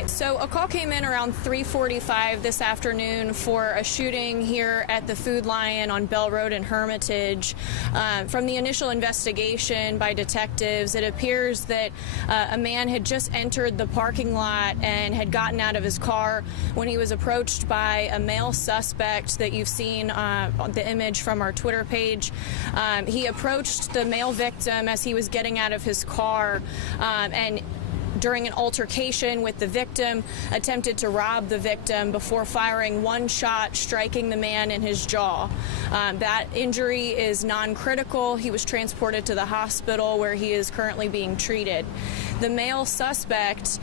right, so a call came in around 3:45 this afternoon for a shooting here at the Food Lion on Bell Road in Hermitage. From the initial investigation by detectives, it appears that a man had just entered the parking lot and had gotten out of his car when he was approached by a male suspect that you've seen on the image from our Twitter page. He approached the male victim as he was getting out of his car and during an altercation with the victim, attempted to rob the victim before firing one shot, striking the man in his jaw. That injury is non-critical. He was transported to the hospital where he is currently being treated. The male suspect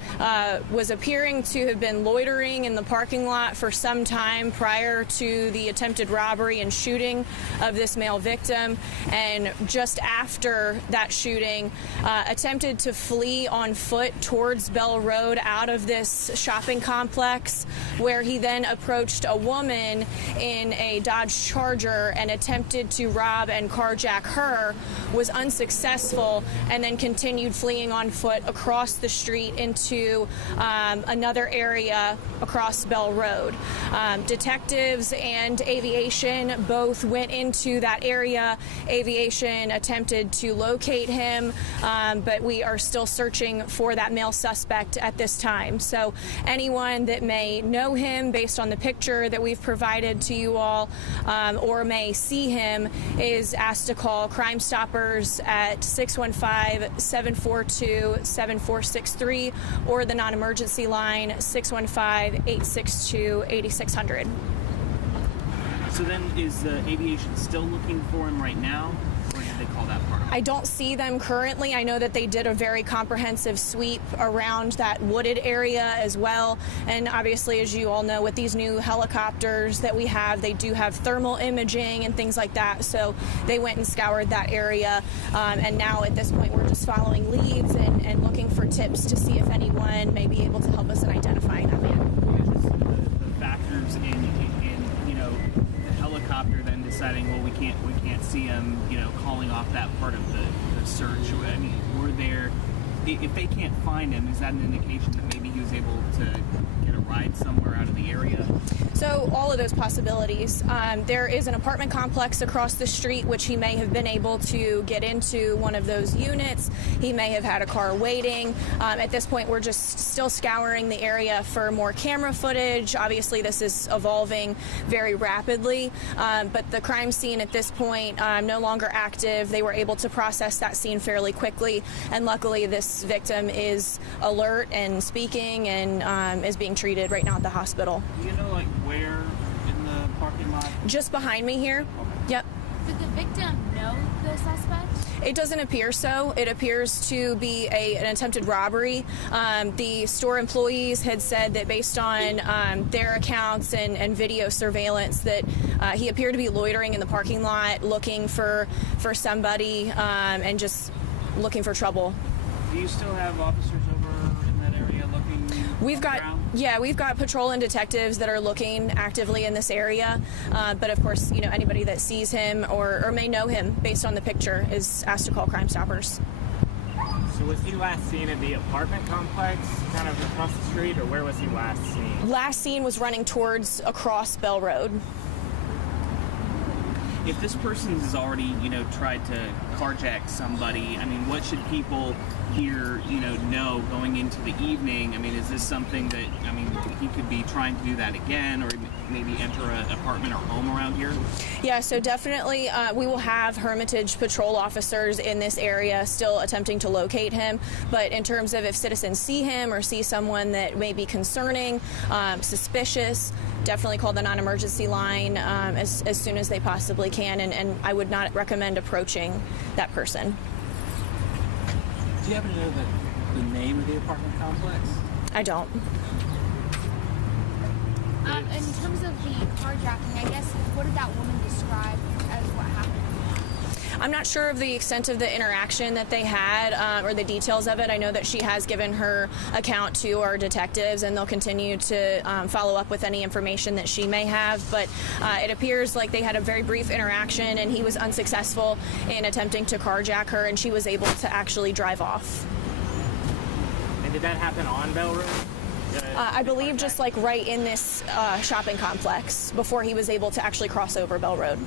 was appearing to have been loitering in the parking lot for some time prior to the attempted robbery and shooting of this male victim, and just after that shooting attempted to flee on foot towards Bell Road out of this shopping complex, where he then approached a woman in a Dodge Charger and attempted to rob and carjack her, was unsuccessful, and then continued fleeing on foot across the street into another area across Bell Road. Detectives and aviation both went into that area. Aviation attempted to locate him, but we are still searching for that male suspect at this time. So anyone that may know him based on the picture that we've provided to you all, or may see him, is asked to call Crime Stoppers at 615-742-7463 or the non-emergency line 615-862-8600. So then is aviation still looking for him right now? Or did they call that part off? I don't see them currently. I know that they did a very comprehensive sweep around that wooded area as well. And obviously, as you all know, with these new helicopters that we have, they do have thermal imaging and things like that. So they went and scoured that area. And now at this point, we're just following leads and looking for tips to see if anyone may be able to help us in identifying that man. The factors in the helicopter then deciding, well, we can't see him, calling off that part of the search. I mean, if they can't find him, is that an indication that maybe he was able to get a ride somewhere out of the area? So all of those possibilities. There is an apartment complex across the street which he may have been able to get into one of those units. He may have had a car waiting. At this point, we're just still scouring the area for more camera footage. Obviously, this is evolving very rapidly, but the crime scene at this point no longer active. They were able to process that scene fairly quickly, and luckily this victim is alert and speaking and is being treated right now at the hospital. Do you know where in the parking lot? Just behind me here. Okay. Yep. Did the victim know the suspect? It doesn't appear so. It appears to be an attempted robbery. The store employees had said that based on their accounts and video surveillance that he appeared to be loitering in the parking lot looking for somebody and just looking for trouble. Do you still have officers over in that area looking? We've got patrol and detectives that are looking actively in this area. But of course, anybody that sees him or may know him based on the picture is asked to call Crime Stoppers. So was he last seen at the apartment complex, kind of across the street, or where was he last seen? Last seen was running towards across Bell Road. If this person has already, tried to carjack somebody, I mean, what should people here, know going into the evening? I mean, is this something that, he could be trying to do that again, or maybe enter an apartment or home around here? Yeah, so definitely we will have Hermitage patrol officers in this area still attempting to locate him. But in terms of if citizens see him or see someone that may be concerning, suspicious, definitely call the non-emergency line as soon as they possibly can, and I would not recommend approaching that person. Do you happen to know the name of the apartment complex? I don't. In terms of the carjacking, I guess, what did that woman describe as what happened? I'm not sure of the extent of the interaction that they had or the details of it. I know that she has given her account to our detectives, and they'll continue to follow up with any information that she may have. But it appears like they had a very brief interaction, and he was unsuccessful in attempting to carjack her, and she was able to actually drive off. And did that happen on Bell Road? I believe just like right in this shopping complex before he was able to actually cross over Bell Road.